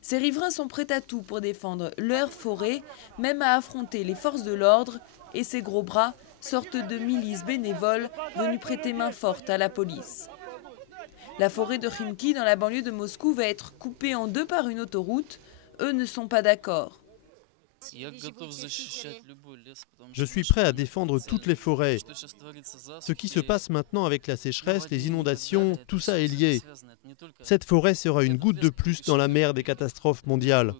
Ces riverains sont prêts à tout pour défendre leur forêt, même à affronter les forces de l'ordre et ces gros bras, sorte de milices bénévoles venus prêter main forte à la police. La forêt de Khimki, dans la banlieue de Moscou, va être coupée en deux par une autoroute. Eux ne sont pas d'accord. Je suis prêt à défendre toutes les forêts. Ce qui se passe maintenant avec la sécheresse, les inondations, tout ça est lié. Cette forêt sera une goutte de plus dans la mer des catastrophes mondiales.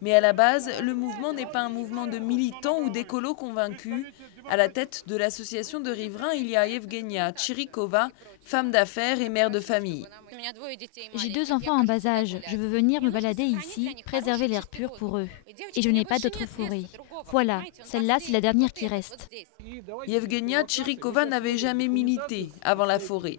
Mais à la base, le mouvement n'est pas un mouvement de militants ou d'écolos convaincus. À la tête de l'association de riverains, il y a Evgenia Chirikova, femme d'affaires et mère de famille. J'ai 2 enfants en bas âge. Je veux venir me balader ici, préserver l'air pur pour eux. Et je n'ai pas d'autre forêt. Voilà, celle-là, c'est la dernière qui reste. Evgenia Chirikova n'avait jamais milité avant la forêt.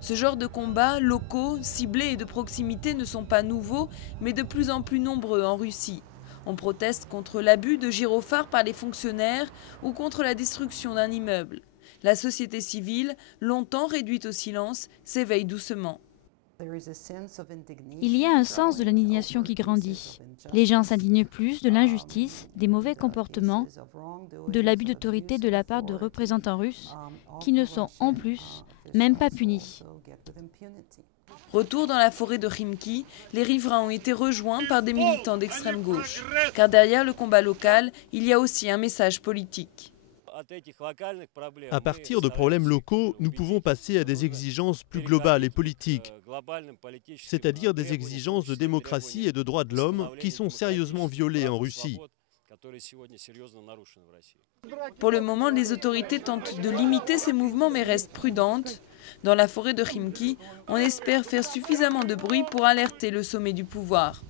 Ce genre de combats locaux, ciblés et de proximité ne sont pas nouveaux, mais de plus en plus nombreux en Russie. On proteste contre l'abus de gyrophares par les fonctionnaires ou contre la destruction d'un immeuble. La société civile, longtemps réduite au silence, s'éveille doucement. Il y a un sens de l'indignation qui grandit. Les gens s'indignent plus de l'injustice, des mauvais comportements, de l'abus d'autorité de la part de représentants russes qui ne sont en plus même pas punis. Retour dans la forêt de Khimki, les riverains ont été rejoints par des militants d'extrême gauche. Car derrière le combat local, il y a aussi un message politique. À partir de problèmes locaux, nous pouvons passer à des exigences plus globales et politiques, c'est-à-dire des exigences de démocratie et de droits de l'homme qui sont sérieusement violées en Russie. Pour le moment, les autorités tentent de limiter ces mouvements mais restent prudentes. Dans la forêt de Khimki, on espère faire suffisamment de bruit pour alerter le sommet du pouvoir.